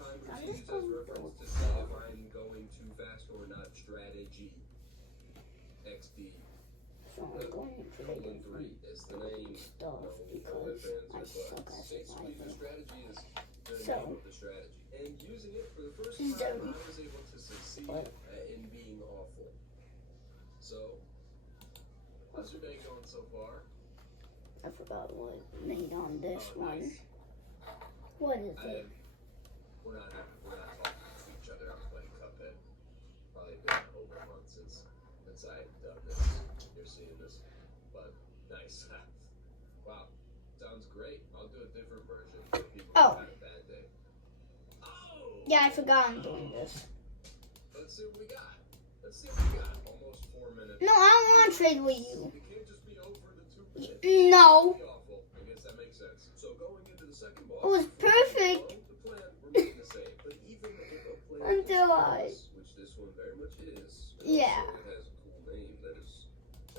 time routines as reference to say if I'm going too fast or not strategy. XD. So I'm going into the Colon 3 is the name. stuff because I suck at Basically, the surviving. strategy is the So, name of the strategy. And using it for the first so- time, I was able to succeed in being awful. So, how's your day going so far? I forgot what made on this Oh, one. nice. What is it? We're not talking to each other. I'm playing Cuphead. Probably been over a month since I've done this. You're seeing this, but nice. Wow, sounds great. I'll do a different version for people who had a bad day. Oh! Yeah, I forgot I'm doing this. Let's see what we got. Almost 4 minutes. No, I don't want to trade with you. It can't just be over the 2 minutes. No. Awful. I guess that makes sense. So going into the second boss, It was perfect. the plan remained the same. But even if a plan Until is which this one very much is. Yeah. Also it has a cool name. That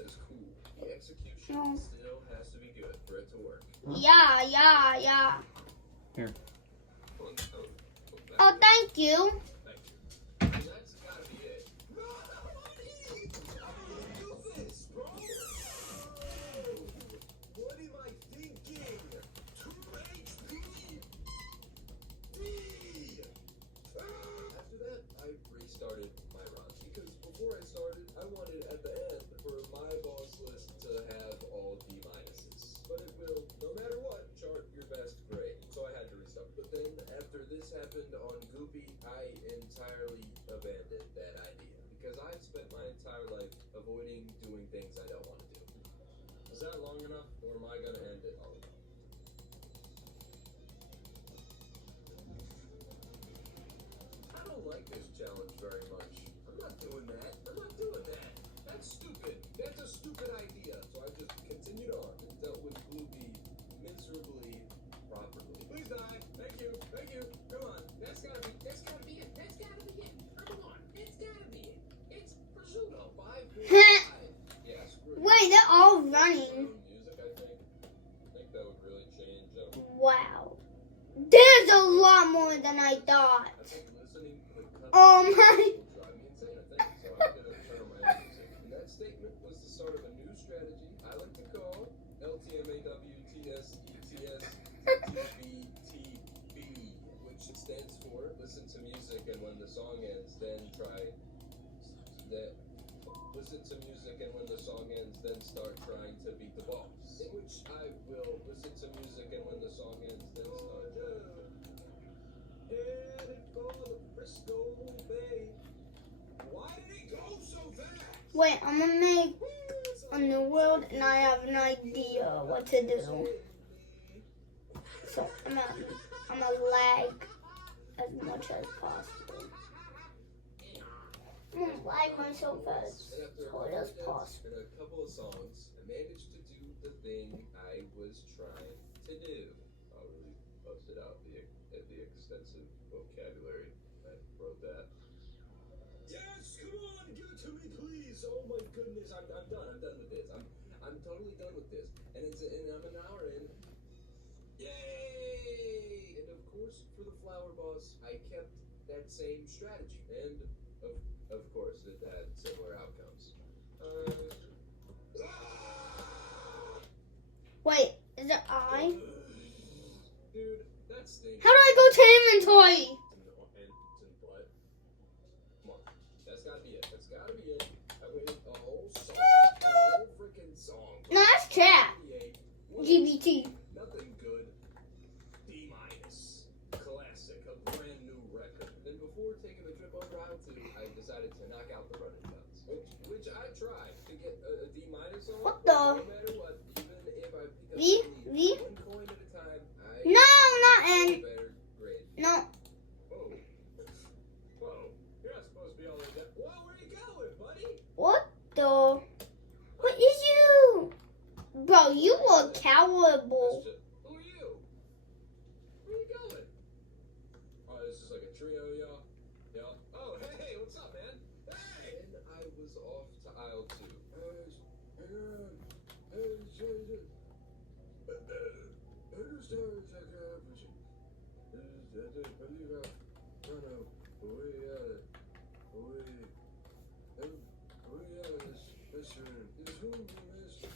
is cool. The execution No. still has to be good for it to work. Yeah. Here. Oh, thank you. Thank you. And that's gotta be it. What am I thinking? 2 HP. After that, I restarted my run because before I started, I wanted at the end for my boss list to have all D minuses. But it will, no matter what, chart your best grade. So I had to restart. But then after this happened on Goopy, I entirely abandoned that idea because I've spent my entire life avoiding doing things I don't want to do. Is that long enough, or am I going to end it long enough? I don't like this challenge very much. I'm not doing that. That's stupid. That's a stupid idea. So I just continued on and dealt with Bluebee miserably properly. Please die. Thank you. Come on. That's gotta be it. Come on. It's gotta be it. It's prosciutto. 5.5. Yeah, screw it. Wait, they're all running. Music, I think that would really change. Wow. There's a lot more than I thought. I think listening to the Oh country my. will drive me insane. I think so. I'm gonna turn on my own music. And that statement was the start of a new strategy I like to call LTMAWTSTTBTB, which stands for listen to music and when the song ends, then listen to music and when the song ends, then start trying to beat the boss. In which I will listen to music and when the song ends, then start trying to headed for the Frisco Bay. Why did it go so fast? Wait, I'm gonna make a new world and I have an idea what to do. So I'm gonna lag as much as possible. I'm gonna lag myself as hard as possible. In a couple of songs, I managed to do the thing I was trying to do. I'll really bust it out the extensive vocabulary. I wrote that. Yes, come on, give it to me, please. Oh my goodness, I'm done. I'm done with this. I'm totally done with this. And I'm an hour in. Yay! And of course, for the flower boss, I kept that same strategy. And of course, it had similar outcomes. Wait, is it I? Dude, that stinks. How do I go to inventory? What? Come on. That's gotta be it. I waited a whole song. Freaking song. No, that's chat. 48. GBT. Nothing good. D-. Classic. A brand new record. Then before taking the trip on Route 2, I decided to knock out the running guns. Which I tried to get a D- on. What the? No matter what, even if I pick up V? only one coin at a time, No, not I N. get a better grade. No. Whoa. You're not supposed to be all like that. Whoa, where you going, buddy? What the? What is you? Bro, you look cowable. Who are you? Where you going? Oh, this is like a trio, y'all. Yeah. Oh, hey, what's up, man? Hey! And I was off to aisle 2.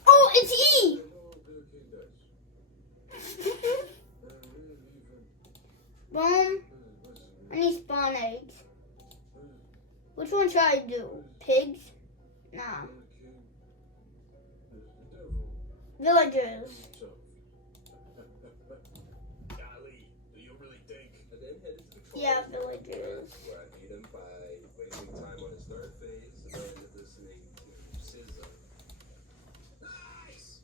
Oh, it's E. Boom. I need spawn eggs. Which one should I do? Pigs? Nah. Villagers. Yeah, villagers. Where I beat him by wasting time on his third phase and listening to SZA. Nice!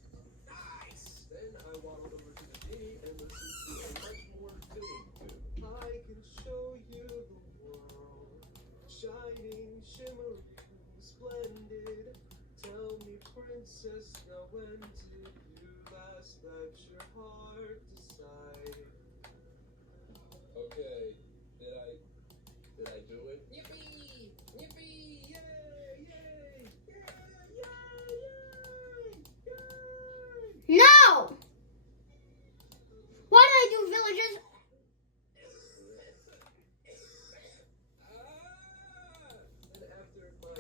Nice! Then I waddled over to the genie and listened to a much more fitting tune. I can show you the world, shining, shimmering, splendid. Tell me, princess, now when did you last let your heart decide? Okay, did I do it? Yippee! Yippee! Yay! Yay! Yay! Yay! Yay! Yay! No! Why did I do villagers?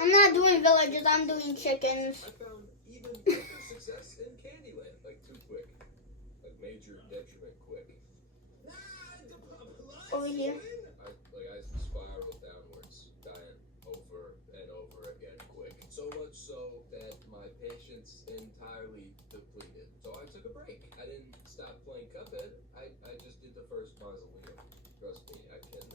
I'm not doing villagers, I'm doing chickens. I found even quicker success in Candyland, like too quick. Like major detriment quick. Over here. I spiraled downwards, dying over and over again quick. So much so that my patience entirely depleted. So I took a break. I didn't stop playing Cuphead. I just did the first mausoleum. Trust me, I can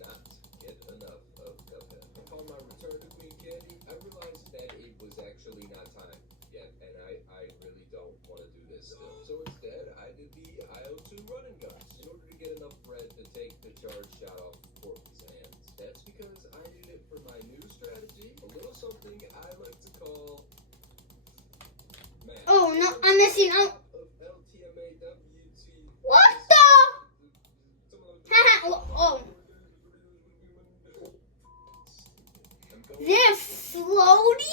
not get enough of Cuphead. Upon my return to Queen Candy, I realized that it was actually not time yet, and I really don't want to do this still. So instead, I did the IO2 run and guns in order to get enough bread to take the charge shot off Porky's hands. That's because I need it for my new strategy, a little something I like to call math. Oh no, I'm missing out. Of LTMAWT. What the? Oh. They're floating?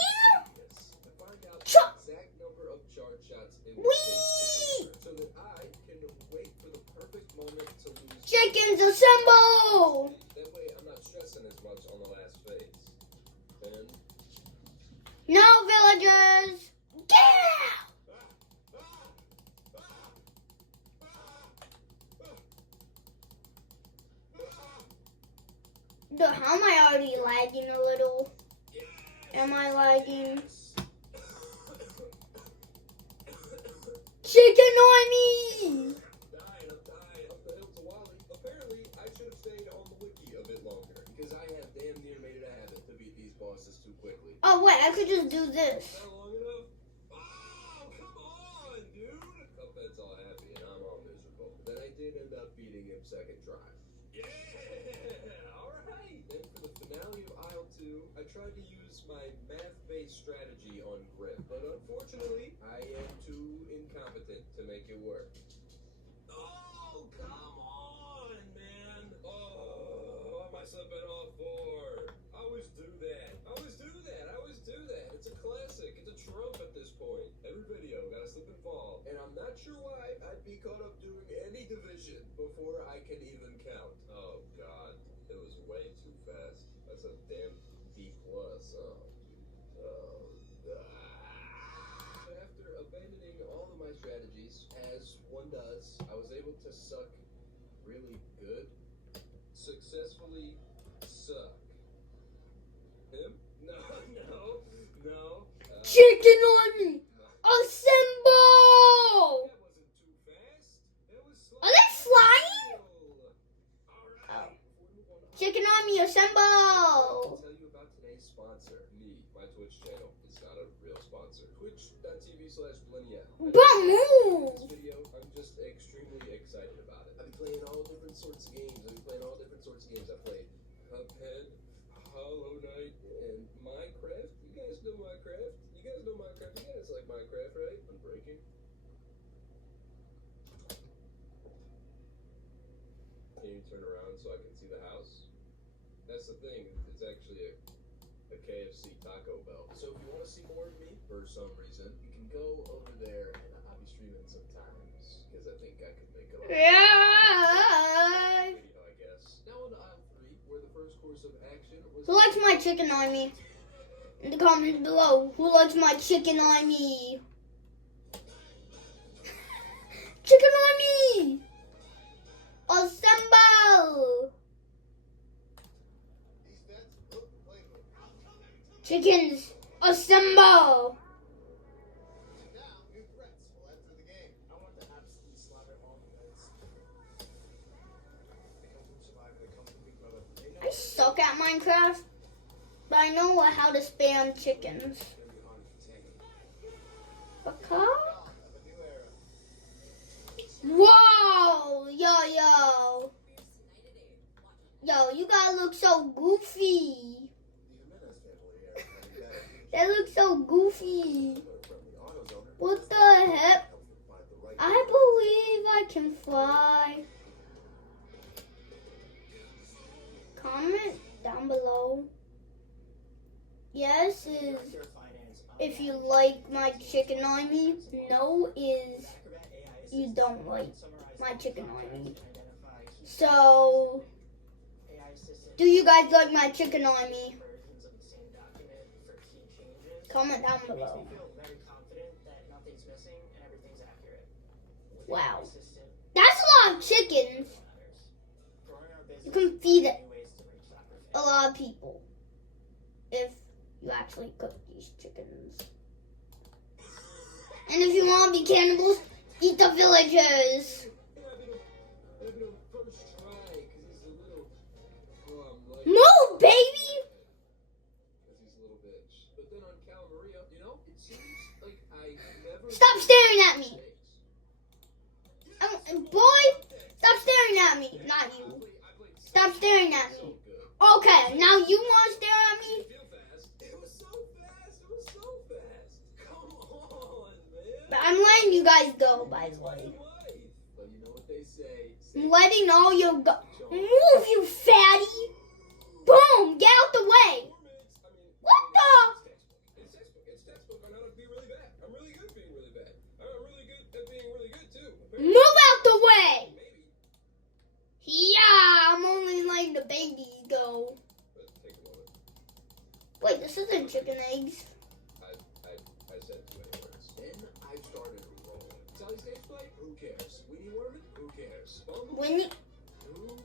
Chop. Exact number of charge shots it would Whee! take so that I can wait for the perfect moment to lose. Chickens assemble! That way I'm not stressing as much on the last phase. And No villagers! Yeah! Dude, how am I already lagging a little? Am I lagging? Chicken on me! I'm dying up the hill to Wally. Apparently, I should have stayed on the wiki a bit longer because I have damn near made it a habit to beat these bosses too quickly. Oh wait, I could just do this. Not long enough. Oh, come on, dude! Cuphead's all happy and I'm all miserable. Then I did end up beating him second try. Yeah! Alright! Then for the finale of Isle 2, I tried to use my math-based strategy on Grip, but unfortunately, I am too incompetent to make it work. Oh, come on, man! Oh, what am I slipping off for? I always do that. It's a classic. It's a trope at this point. Every video, gotta slip and fall. And I'm not sure why I'd be caught up doing any division before I can even count. Oh, God. It was way too fast. That's a damn D+. After abandoning all of my strategies, as one does, I was able to suck really good. Successfully suck. Him? No. Chicken on me! Assemble! That wasn't too fast. That was slow. Are they flying? Alright. Chicken on me, I'll assemble! tell you about today's sponsor, me, my Twitch channel. It's not a real sponsor. Twitch.tv/Blenia. But move! This video, I'm just extremely excited about it. I've been playing all different sorts of games. I played Cuphead, Hollow Knight, and Minecraft. You guys know Minecraft? You guys like Minecraft, right? Unbreaking. Can you turn around so I can see the house? That's the thing. It's actually a KFC Taco Bell. So if you want to see more of me for some reason, you can go over there, and I'll be streaming sometimes because I think I could make a lot of Yeah! video, I guess. Now on to Isle 3, where the first Who likes my chicken army? In the comments below, who likes my chicken army? Chicken army! Assemble! Chickens, assemble! I suck at Minecraft, but I know how to spam chickens. A cock? Whoa! Yo! Yo, you guys look so goofy. They look so goofy. What the heck? I believe I can fly. Comment down below. Yes is if you like my chicken army. No is you don't like my chicken army. So, do you guys like my chicken army? Comment down below. Wow. That's a lot of chickens. You can feed it a lot of people if you actually cook these chickens. And if you want to be cannibals, eat the villagers. Move, baby! Stop staring at me! Boy, stop staring at me. Not you. Stop staring at me. Okay, now you want to stare at me? It was so fast. Come on, man. But I'm letting you guys go, by the way. But you know what they say. I'm letting all you go. Move, you fatty! Boom! Get out the way! What the? It's textbook on how to be really bad. I'm really good at being really bad. I'm really good at being really good too. Move out the way! Yeah, I'm only letting the babies go. Take a moment. Wait, this isn't chicken eggs. I said too many words. Then I started rolling. Sally stage play? Who cares? Weenie Worman? Who cares? Bumblebee? When you... Who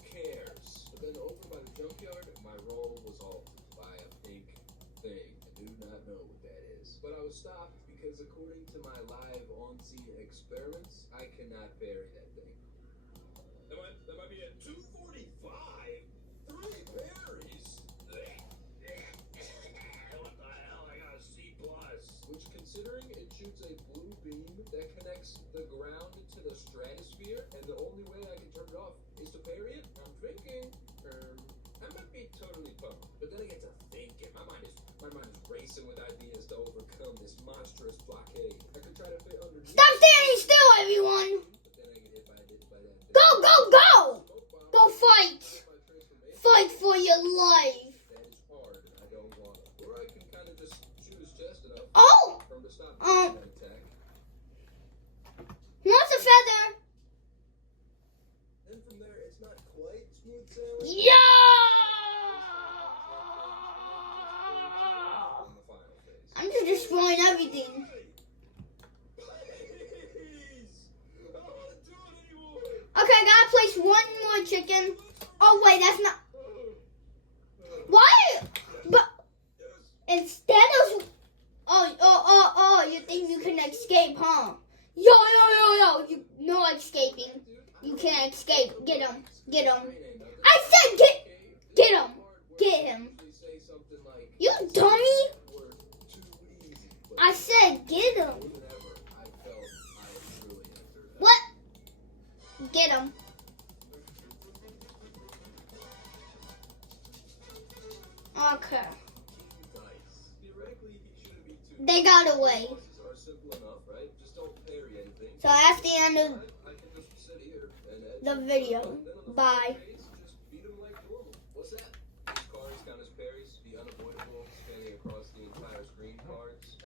cares? But then over by the junkyard, my roll was altered by a pink thing. I do not know what that is. But I was stopped because according to my live on-scene experiments, I cannot bury that thing. That might be at 245. 3 berries. What the hell? I got a C+. Which, considering it shoots a blue beam that connects the ground to the stratosphere, and the only way I can turn it off is to parry it, I'm thinking, I might be totally pumped. But then I get to thinking. My mind is racing with ideas to overcome this monstrous blockade. I could try to fit underneath. Stop standing still, everyone! But then I get hit by that. Go, go, go! Go fight! Fight for your life! That is hard, and I don't want to. Or I can kind of just shoot his chest enough Oh! for him to stop Um. that attack. Who wants a feather? Then from there, it's not quite smooth sailing. Yeah! On the final phase. I'm just destroying everything. Okay, I gotta place one more chicken. Oh wait, that's not. Why? But instead of you think you can escape, huh? Yo! You no escaping. You can't escape. Get him. I said get him. Get him. You dummy! I said get him. What? Get him. Okay. They got away. So that's the end of the video. Bye.